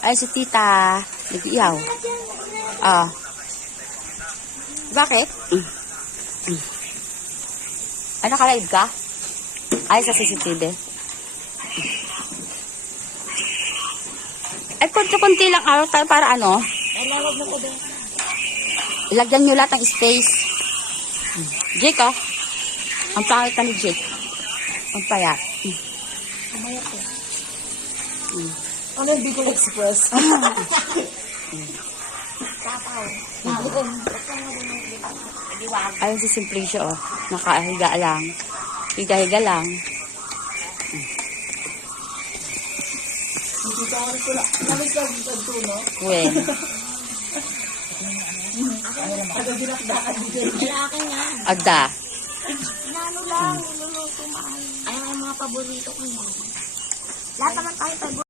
Ay, si tita. Nag-iyaw. Bakit? Ay, nakalive ka? Ay, sa CCTV. Ay, konti-konti lang araw tayo para ano? Nalawag na ko din. Lagyan nyo lahat ng space. Jake, ang pangit ka ni Jake. Ang payat. Umayat ko. Ano yung Bicol Express? Kapaw. Ayun si Simplicio, nakahiga lang. Higa-higa lang. Hindi ka ako ko na. Namis ka sa tuno? When? Aga binakdaan dito. Lalaki nga. Agda. Inano lang, niluluto mahal. Ay, mga paborito ko yun. Lahat naman tayo paborito.